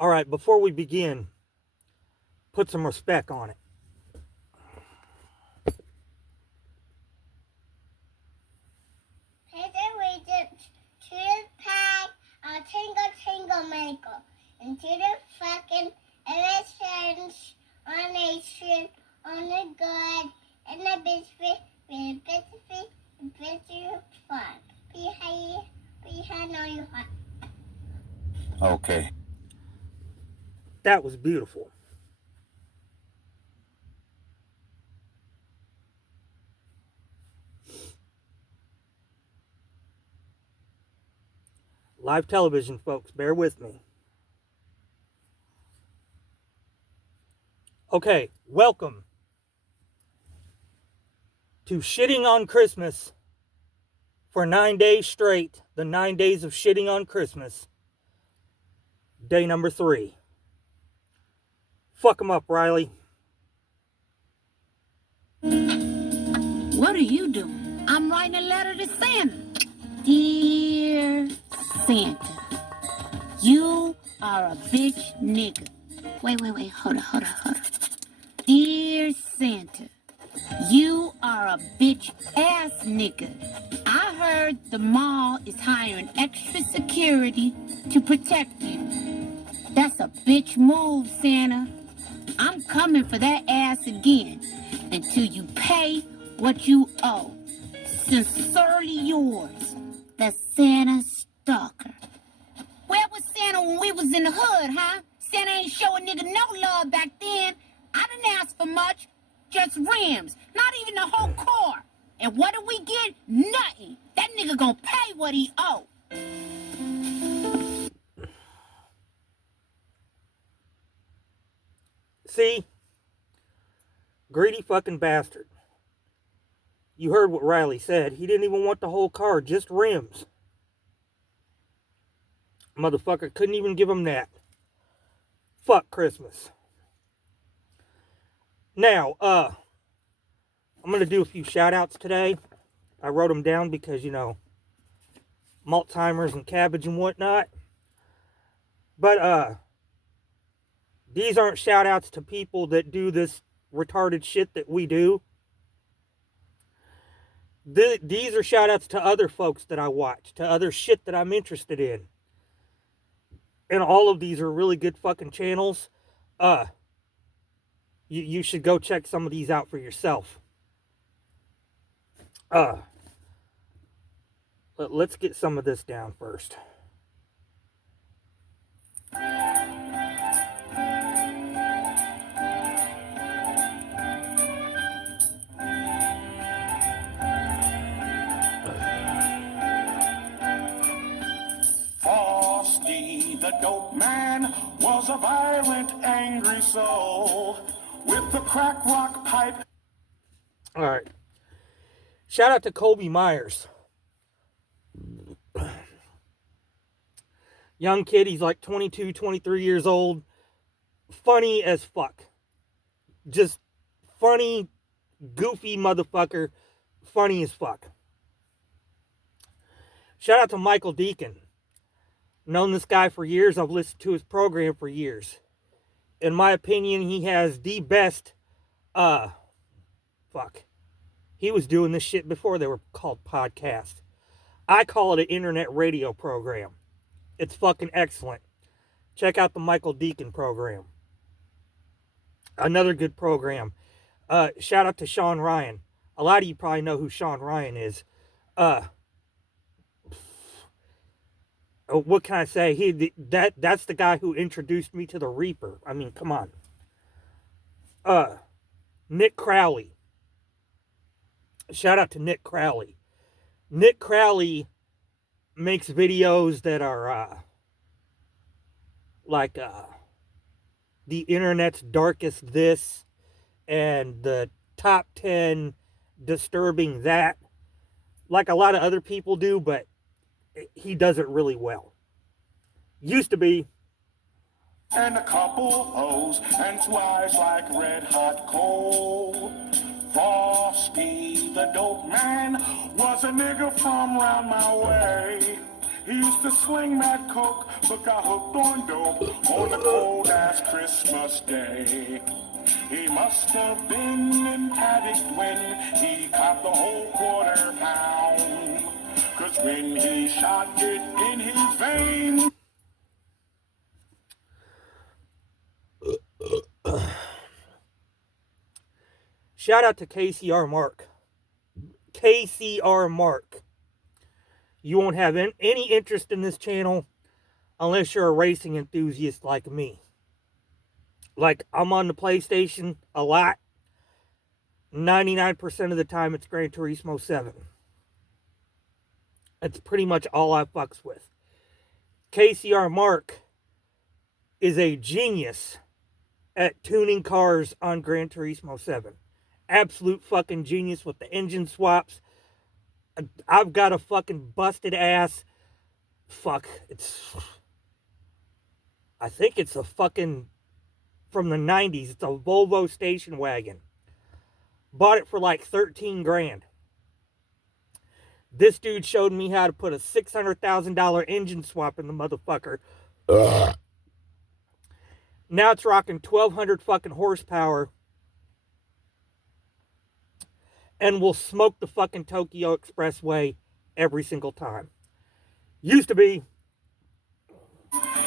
All right, before we begin, put some respect on it. Pay the wages to the pack, a tingle tingle maker, into the fucking elections on nation, on the good, and the biscuit, with the biscuit fun. Behind all your heart. Okay. That was beautiful. Live television, folks, bear with me. Okay, welcome to Shitting on Christmas for 9 days straight. The 9 days of shitting on Christmas. Day number 3. Fuck 'em up, Riley. What are you doing? I'm writing a letter to Santa. Dear Santa, you are a bitch nigga. Wait, hold on. Dear Santa, you are a bitch ass nigga. I heard the mall is hiring extra security to protect you. That's a bitch move, Santa. I'm coming for that ass again until you pay what you owe. Sincerely yours, the Santa Stalker. Where was Santa when we was in the hood, huh? Santa ain't show a nigga no love back then. I didn't ask for much, just rims, not even the whole car. And what do we get? Nothing. That nigga gonna pay what he owe. See? Greedy fucking bastard. You heard what Riley said. He didn't even want the whole car, just rims. Motherfucker couldn't even give him that. Fuck Christmas. Now, I'm going to do a few shout-outs today. I wrote them down because, Maltzheimer's and cabbage and whatnot. But, these aren't shout-outs to people that do this retarded shit that we do. These are shout-outs to other folks that I watch, to other shit that I'm interested in. And all of these are really good fucking channels. You should go check some of these out for yourself. Let's get some of this down first. Frosty the Dope Man was a violent, angry soul with the crack rock pipe. All right. Shout out to Colby Myers. Young kid, he's like 22, 23 years old. Funny as fuck. Just funny, goofy motherfucker. Funny as fuck. Shout out to Michael Deacon. Known this guy for years. I've listened to his program for years. In my opinion, he has the best, he was doing this shit before they were called podcasts. I call it an internet radio program. It's fucking excellent. Check out the Michael Deacon program. Another good program. Shout out to Sean Ryan. A lot of you probably know who Sean Ryan is. What can I say? That's the guy who introduced me to the Reaper. I mean, come on. Nick Crowley. Shout out to Nick Crowley. Nick Crowley makes videos that are like the internet's darkest this and the top 10 disturbing that, like a lot of other people do, but he does it really well. Used to be. And a couple O's and two eyes like red hot coal. Frosty the Dope Man was a nigga from round my way. He used to sling mad coke, but got hooked on dope on a cold-ass Christmas day. He must have been an addict when he caught the whole quarter pound. 'Cause when he shot it in his veins. Shout out to KCR Mark. KCR Mark. You won't have any interest in this channel unless you're a racing enthusiast like me. Like, I'm on the PlayStation a lot. 99% of the time, it's Gran Turismo 7. That's pretty much all I fucks with. KCR Mark is a genius at tuning cars on Gran Turismo 7. Absolute fucking genius with the engine swaps. I've got a fucking busted ass. I think it's a fucking from the 90s. It's a Volvo station wagon. Bought it for like 13 grand. This dude showed me how to put a $600,000 engine swap in the motherfucker. Now it's rocking 1,200 fucking horsepower. And will smoke the fucking Tokyo Expressway every single time. Used to be.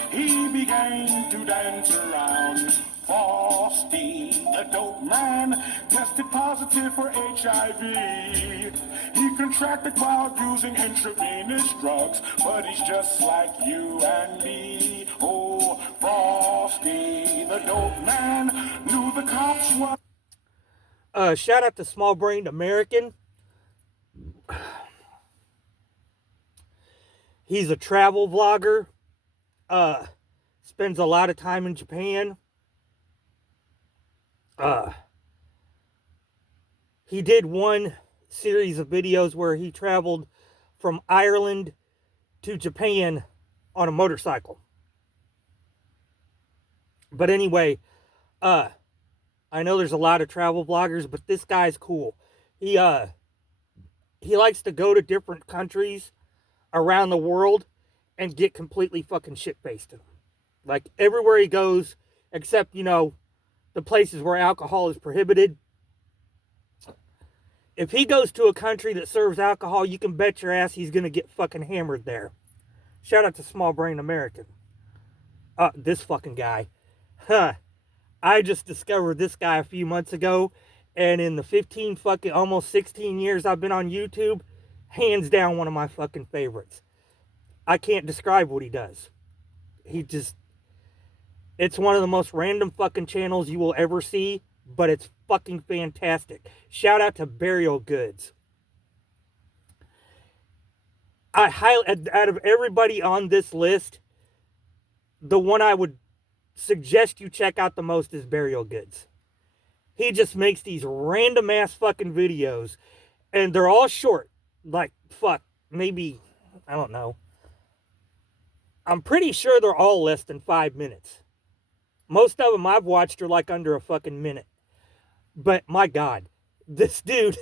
He began to dance around. Frosty, a dope man, tested positive for HIV. He contracted while using intravenous drugs, but he's just like you and me. Oh, Frosty, the dope man, knew the cops were. Shout out to Small Brained American. He's a travel vlogger. Spends a lot of time in Japan. He did one series of videos where he traveled from Ireland to Japan on a motorcycle. But anyway, I know there's a lot of travel vloggers, but this guy's cool. He likes to go to different countries around the world and get completely fucking shit-faced in them. Like, everywhere he goes, except, you know, the places where alcohol is prohibited. If he goes to a country that serves alcohol, you can bet your ass he's going to get fucking hammered there. Shout out to Small Brain American. This fucking guy. I just discovered this guy a few months ago, and in the 15 fucking, almost 16 years I've been on YouTube, hands down one of my fucking favorites. I can't describe what he does. It's one of the most random fucking channels you will ever see, but it's fucking fantastic. Shout out to Burial Goods. Out of everybody on this list, the one I would suggest you check out the most is Burial Goods. He just makes these random ass fucking videos, and they're all short. Like, maybe, I don't know. I'm pretty sure they're all less than 5 minutes. Most of them I've watched are like under a fucking minute. But my God, this dude,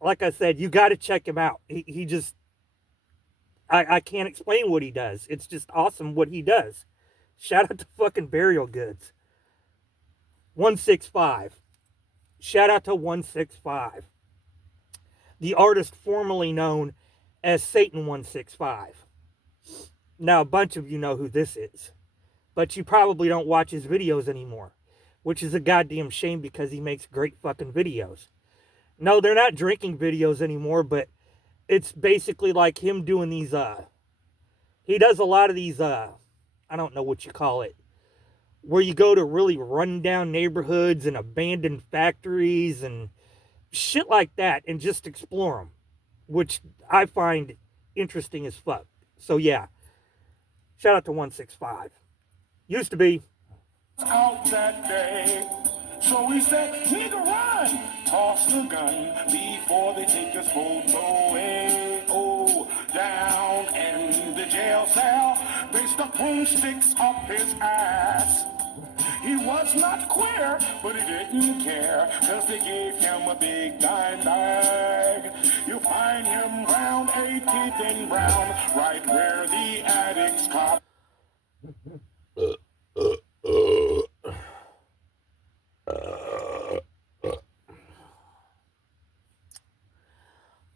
like I said, you got to check him out. He just, I can't explain what he does. It's just awesome what he does. Shout out to fucking Burial Goods. 165. Shout out to 165. The artist formerly known as Satan 165. Now, a bunch of you know who this is. But you probably don't watch his videos anymore. Which is a goddamn shame because he makes great fucking videos. No, they're not drinking videos anymore, but it's basically like him doing these, he does a lot of these, I don't know what you call it, where you go to really run-down neighborhoods and abandoned factories and shit like that and just explore them, which I find interesting as fuck. So yeah, shout out to 165. Used to be. Out that day, so he said, nigga, run, toss the gun before they take us both away. Oh, down in the jail cell, they stuck poom sticks up his ass. He was not queer, but he didn't care, cause they gave him a big dime bag. You'll find him round 18th and Brown, right where the addicts cop.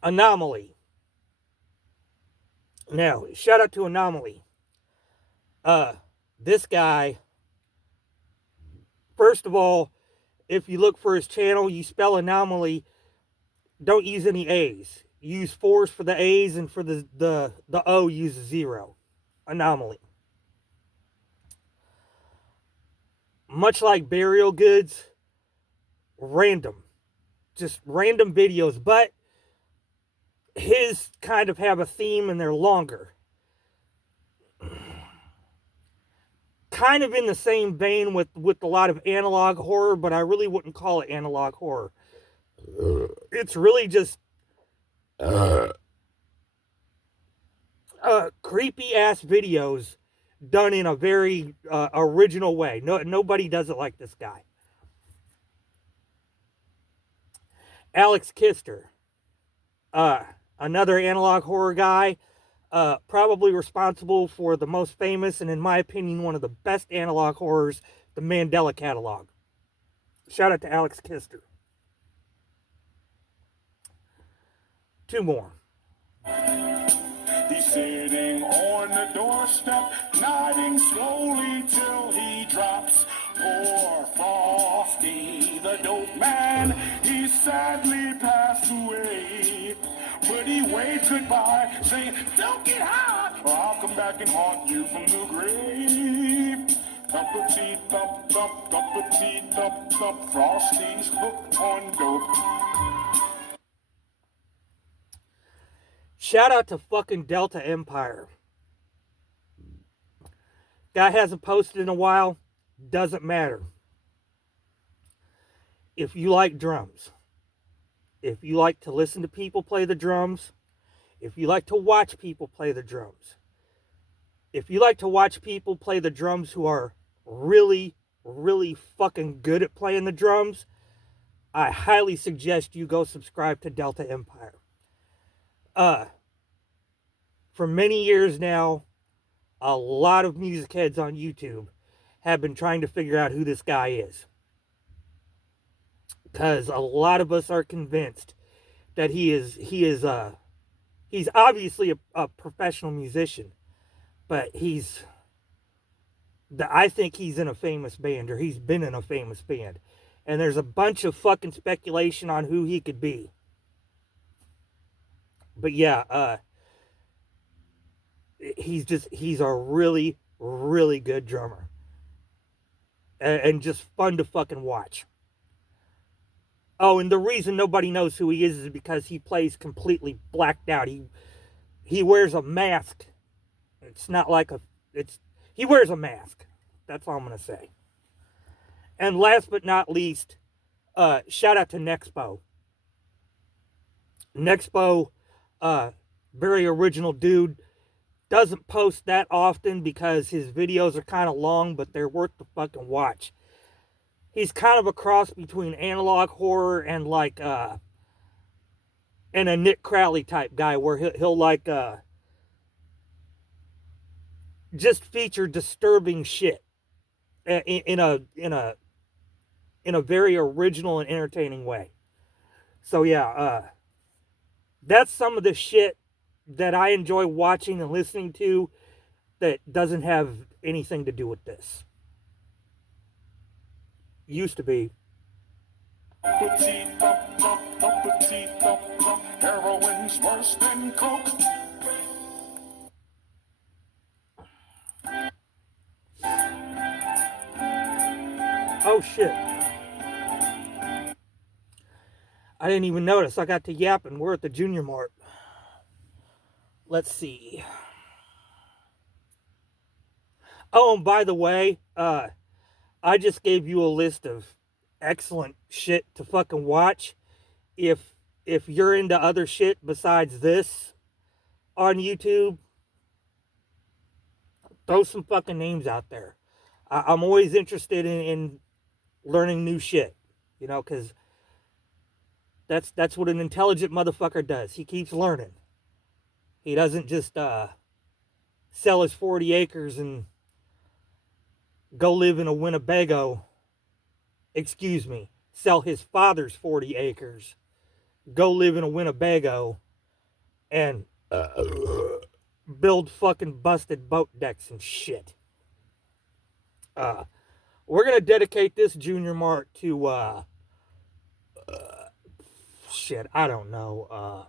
Anomaly. Now, shout out to Anomaly. This guy, first of all, if you look for his channel, you spell Anomaly, don't use any A's. Use 4s for the A's, and for the O, use a 0. Anomaly. Much like Burial Goods, random. Just random videos, but his kind of have a theme and they're longer. Kind of in the same vein with a lot of analog horror, but I really wouldn't call it analog horror. It's really just creepy ass videos done in a very original way. Nobody does it like this guy. Alex Kister, another analog horror guy, probably responsible for the most famous and, in my opinion, one of the best analog horrors, the Mandela Catalog. Shout out to Alex Kister. 2 more. He's sitting on the doorstep, nodding slowly till he drops. Poor Frosty, the dope man, he sadly passed away. But he waved goodbye, saying, don't get high, or I'll come back and haunt you from the grave. Thump-a-tee, thump, thump, thump-a-tee, thump, thump, Frosty's hooked on dope. Shout out to fucking Delta Empire. Guy hasn't posted in a while. Doesn't matter. If you like drums, if you like to listen to people play the drums, if you like to watch people play the drums, if you like to watch people play the drums who are really, really fucking good at playing the drums, I highly suggest you go subscribe to Delta Empire. For many years now, a lot of music heads on YouTube have been trying to figure out who this guy is. Because a lot of us are convinced that he's obviously a professional musician, but I think he's in a famous band, or he's been in a famous band. And there's a bunch of fucking speculation on who he could be. But yeah, he's a really, really good drummer. And just fun to fucking watch. Oh, and the reason nobody knows who he is because he plays completely blacked out. He wears a mask. It's not like he wears a mask. That's all I'm going to say. And last but not least, shout out to Nexpo. Nexpo, very original dude. Doesn't post that often because his videos are kind of long, but they're worth the fucking watch. He's kind of a cross between analog horror and and a Nick Crowley type guy, where he'll like just feature disturbing shit in a very original and entertaining way. So yeah, that's some of the shit that I enjoy watching and listening to that doesn't have anything to do with this. Used to be. Heroin's worse than coke. Oh shit. I didn't even notice. I got to yapping. We're at the Junior Mart. Let's see. Oh, and by the way, I just gave you a list of excellent shit to fucking watch. If you're into other shit besides this on YouTube, throw some fucking names out there. I'm always interested in learning new shit, you know, because that's what an intelligent motherfucker does. He keeps learning. He doesn't just sell his 40 acres and go live in a Winnebago. Excuse me, sell his father's 40 acres, go live in a Winnebago, and build fucking busted boat decks and shit. We're gonna dedicate this Junior Mart to shit, I don't know.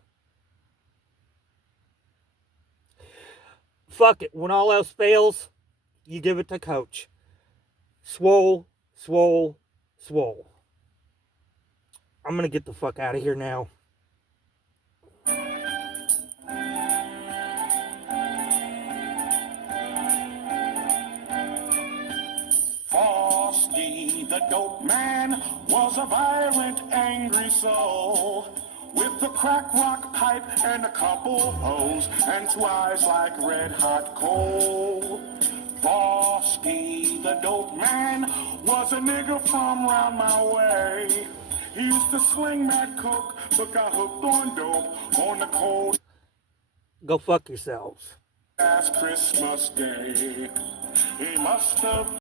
Fuck it. When all else fails, you give it to Coach. Swole, swole, swole. I'm gonna get the fuck out of here now. Frosty the Dope Man was a violent, angry soul with a crack rock pipe and a couple hoes and two eyes like red hot coal. Frosty the Dope Man was a nigga from round my way. He used to sling mad coke, but got hooked on dope on the cold Go fuck yourselves. ass Christmas day. He must have